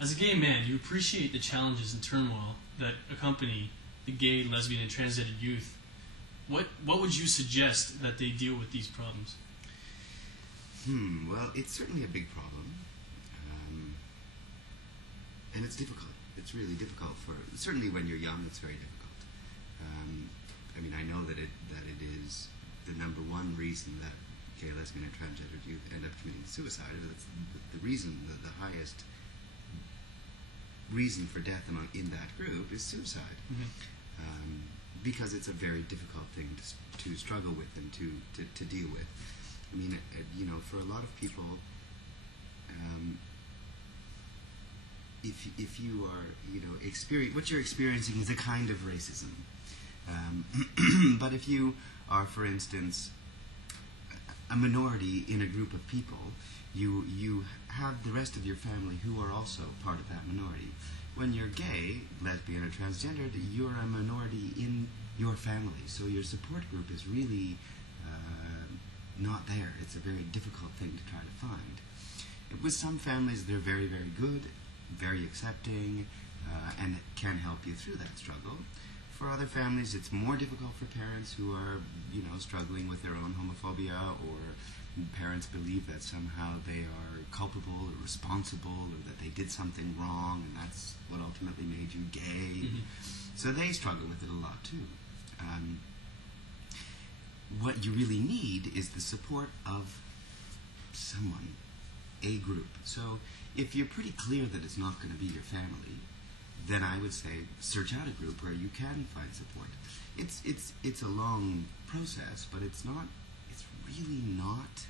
As a gay man, you appreciate the challenges and turmoil that accompany the gay, lesbian, and transgender youth. What would you suggest that they deal with these problems? Well, it's certainly a big problem, and it's difficult. It's really difficult certainly when you're young. It's very difficult. I mean, I know that it is the number one reason that gay, lesbian, and transgender youth end up committing suicide. That's the reason, the highest reason for death in that group is suicide. Mm-hmm. Because it's a very difficult thing to struggle with and to deal with. I mean, for a lot of people, if you are, what you're experiencing is a kind of racism. But if you are, for instance, a minority in a group of people, you have the rest of your family who are also part of that minority. When you're gay, lesbian, or transgendered, you're a minority in your family, so your support group is really not there. It's a very difficult thing to try to find. With some families, they're very, very good, very accepting, and can help you through that struggle. For other families, it's more difficult for parents who are, struggling with their own homophobia, or parents believe that somehow they are culpable or responsible, or that they did something wrong, and that's what ultimately made you gay. Mm-hmm. So they struggle with it a lot too. What you really need is the support of someone, a group. So if you're pretty clear that it's not going to be your family, then I would say search out a group where you can find support. It's a long process, but it's really not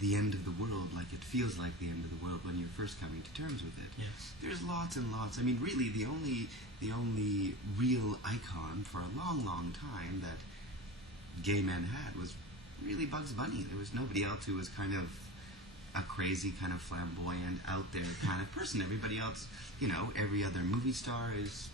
the end of the world like it feels like the end of the world when you're first coming to terms with it. Yes. There's lots and lots. I mean, really, the only real icon for a long, long time that gay men had was really Bugs Bunny. There was nobody else who was kind of a crazy, kind of flamboyant, out there kind of person. Everybody else, every other movie star is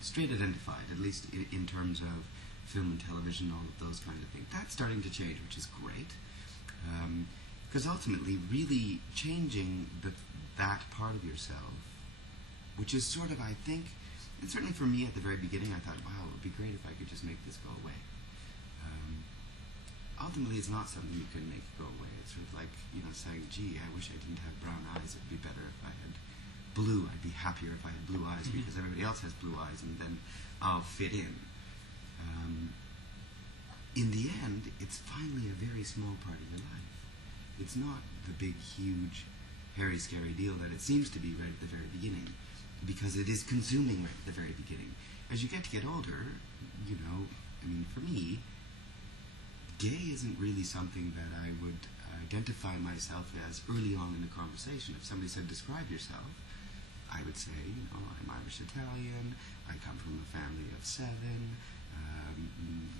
straight identified, at least in terms of film and television, all of those kind of things. That's starting to change, which is great. Because ultimately, really changing that part of yourself, which is sort of, I think, and certainly for me at the very beginning, I thought, wow, it would be great if I could just make this go away. Ultimately, it's not something you can make go away. It's sort of like, saying, gee, I wish I didn't have brown eyes. It would be better if I had blue. I'd be happier if I had blue eyes because everybody else has blue eyes, and then I'll fit in. In the end, it's finally a very small part of your life. It's not the big, huge, hairy, scary deal that it seems to be right at the very beginning, because it is consuming right at the very beginning. As you get older, for me, gay isn't really something that I would identify myself as early on in the conversation. If somebody said, describe yourself, I would say, I'm Irish-Italian, I come from a family of 7,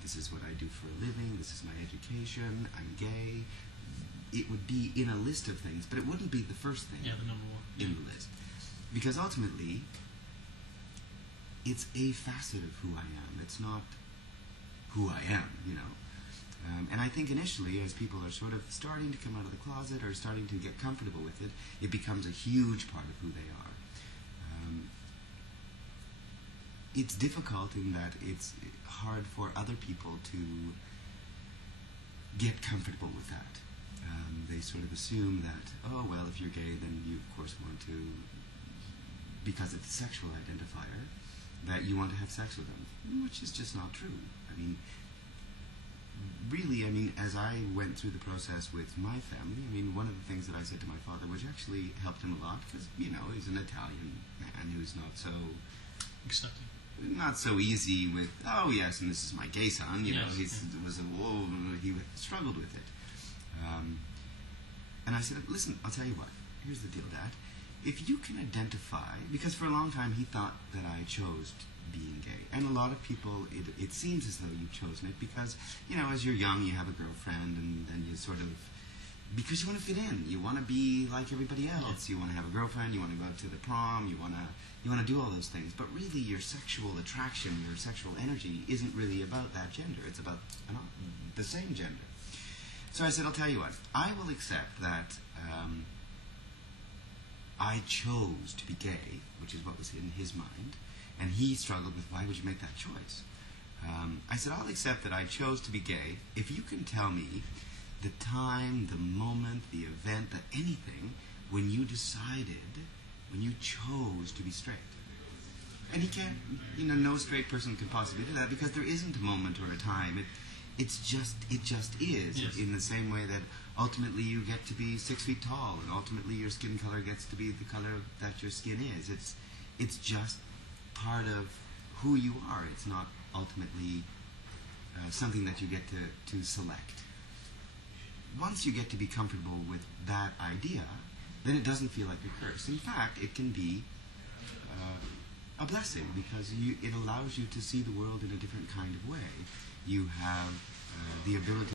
this is what I do for a living, this is my education, I'm gay. It would be in a list of things, but it wouldn't be the first thing the number one in the list. Because ultimately, it's a facet of who I am. It's not who I am, and I think initially, as people are sort of starting to come out of the closet or starting to get comfortable with it, it becomes a huge part of who they are. It's difficult in that it's hard for other people to get comfortable with that. They sort of assume that, if you're gay, then you, of course, want to, because it's a sexual identifier, that you want to have sex with them, which is just not true. Really, as I went through the process with my family, one of the things that I said to my father, which actually helped him a lot, because, he's an Italian man who's not so accepting. Not so easy with, oh yes, and this is my gay son, yes. He struggled with it. And I said, listen, I'll tell you what, here's the deal, Dad. If you can identify, because for a long time he thought that I chose being gay. And a lot of people, it seems as though you've chosen it because, as you're young, you have a girlfriend, and then you sort of, because you want to fit in. You want to be like everybody else. You want to have a girlfriend. You want to go to the prom. You want to do all those things. But really, your sexual attraction, your sexual energy isn't really about that gender. It's about the same gender. So I said, I'll tell you what. I will accept that I chose to be gay, which is what was in his mind, and he struggled with, why would you make that choice? I said, I'll accept that I chose to be gay if you can tell me the time, the moment, the event, anything when you decided, when you chose to be straight. And he can't, no straight person can possibly do that, because there isn't a moment or a time. It just is. Yes. In the same way that ultimately you get to be 6 feet tall, and ultimately your skin color gets to be the color that your skin is. It's just part of who you are. It's not ultimately something that you get to select. Once you get to be comfortable with that idea, then it doesn't feel like a curse. In fact, it can be a blessing, because it allows you to see the world in a different kind of way. You have the ability